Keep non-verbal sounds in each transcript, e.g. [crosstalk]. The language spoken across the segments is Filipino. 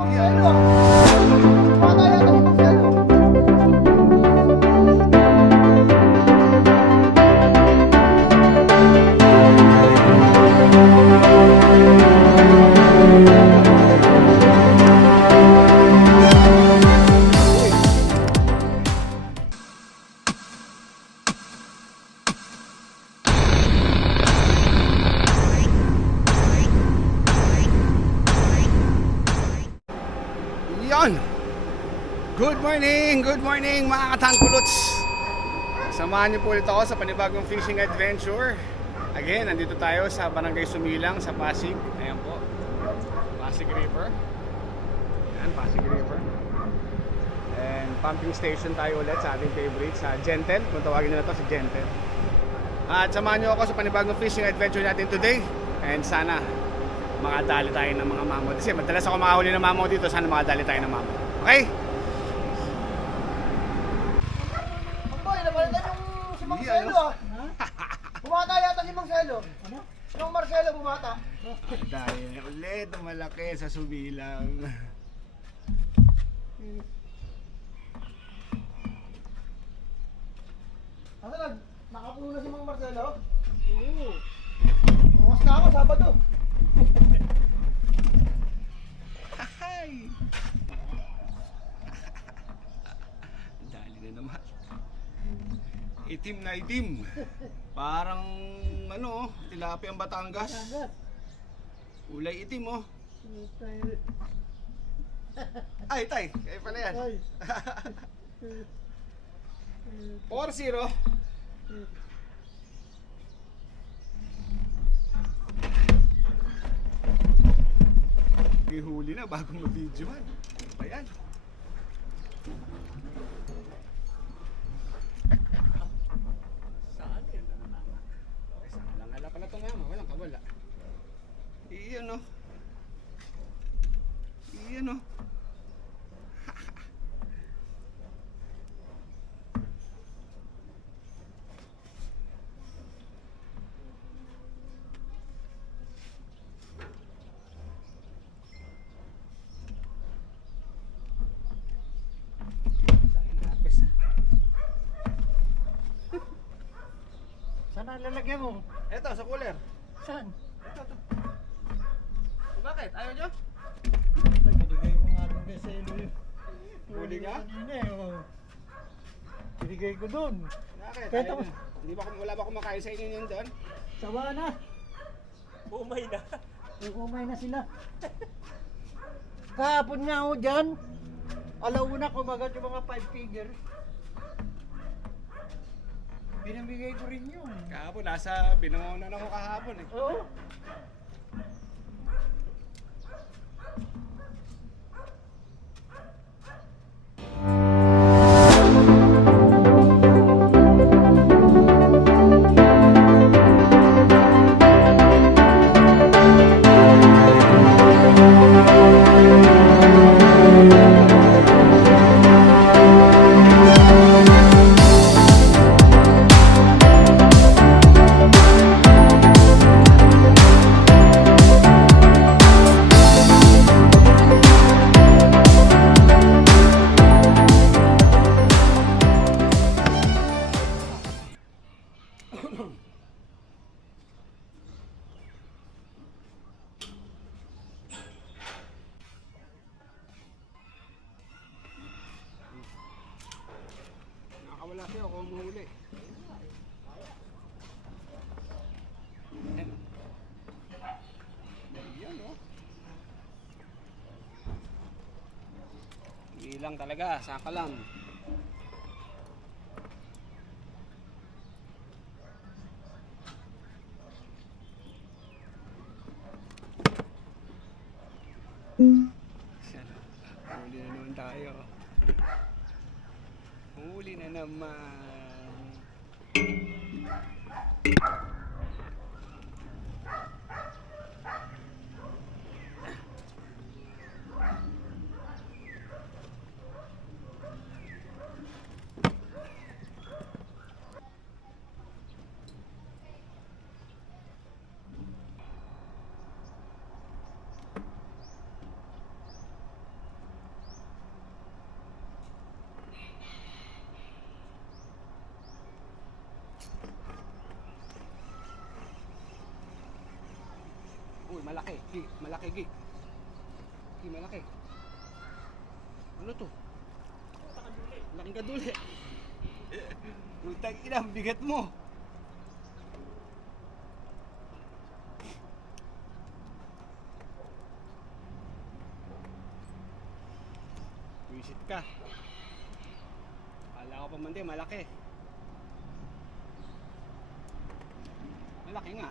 Marcelo. Bumata Good morning! Good morning mga katangkuluts! Samahan niyo po ulit ako sa panibagong fishing adventure. Again, nandito tayo sa Barangay Sumilang sa Pasig. Ayan po. Pasig River. Ayan, Pasig River. And pumping station tayo ulit sa ating favorite, sa Gentle. Kung tawagin na to, si Gentle. At samahan niyo ako sa panibagong fishing adventure natin today. And sana makadali tayo ng mga mamo. Kasi madalas ako makahuli ng mamo dito, sana makadali tayo ng mamo. Okay? Boy, napalitan yung si Marcelo ah. [laughs] Bumata yata si Marcelo. Ano? Yung Marcelo bumata. Dahil ulit malaki sa subilang. Ano nag nakapuno na si Mang Marcelo? Oo. Bukas na ako, Sabado. [laughs] Hi! Dali na naman. Itim na itim. Parang ano, tilapia ang Batangas. Kulay itim oh. [laughs] Ay, tay, kayo pala yan. 4-0. Ihuli [laughs] na bago ma-videohan. Ayan. Saan yan? Ay, saan lang hala pala itong mama. Walang kawala. Iyan o. Iyan o. Dahil na hapis. Saan ang lalagyan mo? Eto, sa cooler. Saan? Ito, ito. Bakit? Ayaw nyo? Binigay ko nga nung Marcelo yun. Huli niya? Kanina eh, oh. Binigay ko dun. Bakit? Kaya Ayaw nyo? Hindi ba, wala ba kumakain sa inyo yun doon? Sawa na. Umay na. Umay na sila. Kahapon nga ako dyan. Alauna kumagat yung mga five figures. Binibigay ko rin yun. Kahapon, nasa binangonan ako kahapon eh. Oo. Mahuli. Yan. Yan oh. Hindi lang talaga, saka lang. Siya na. Huli na naman tayo. Huli na naman. Fatima. Malaki. Gi, malaki gi. Gi, malaki. Ano to? Laking kaduli. Putang ina, bigat mo. Visit ka. Kala ko pa man malaki. Malaki nga.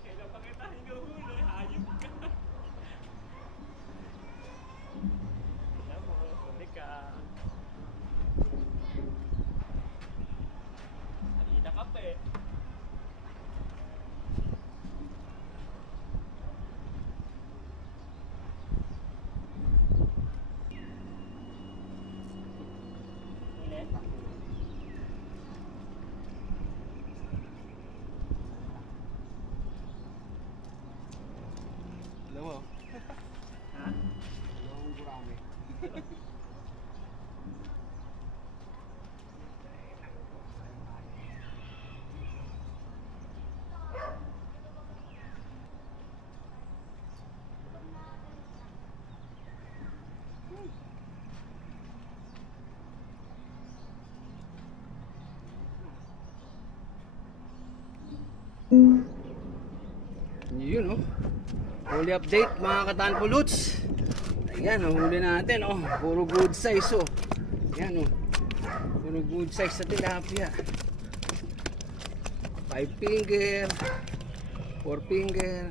Kailan pa kita hinuhuli? Hayop ka. Alam mo, huli ka. Kanina ka pa eh. Ulit? Alam mo, Ha? alam mo gurami. Yun oh. Huli update mga katanpuluts. Ayan, oh, huli natin oh. Puro good size oh. Ayan oh. Puro good size sa tilapia. Five finger. Four finger.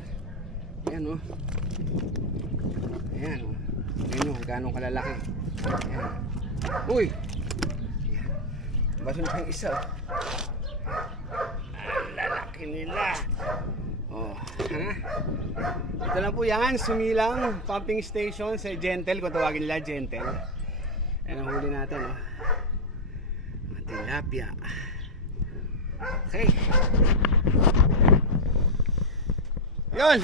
Ayan oh. Ayan oh. Ayan oh, ganong kalalaki. Ayan. Uy! Baso na isa oh. Ang lalaki nila. Ha? Ito lang po yan, sumilang pumping station sa Gentle, kung tawagin nila Gentle. Yan ang huli natin, oh. Tilapia. Okay. Yon.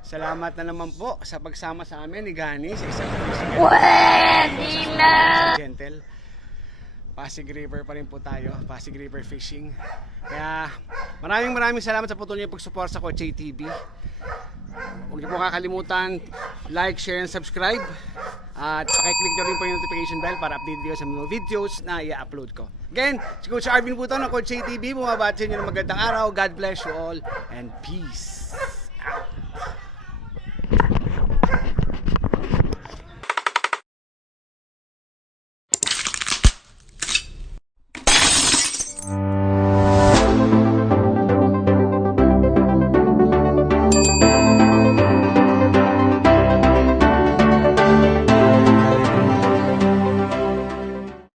Salamat na naman po sa pagsama sa amin ni Gani sa isang Pwede na! Gentle. Pasig River pa rin po tayo, Pasig River Fishing. Kaya maraming maraming salamat sa patuloy niyo pagsuporta sa Koche TV. Huwag niyo po kakalimutan, like, share, and subscribe. At pakiclick niyo rin po yung notification bell para update kayo sa mga videos na i-upload ko. Again, si Coach Arvin po ito ng Coach TV. Bumabati sa inyo ng magandang araw. God bless you all and peace.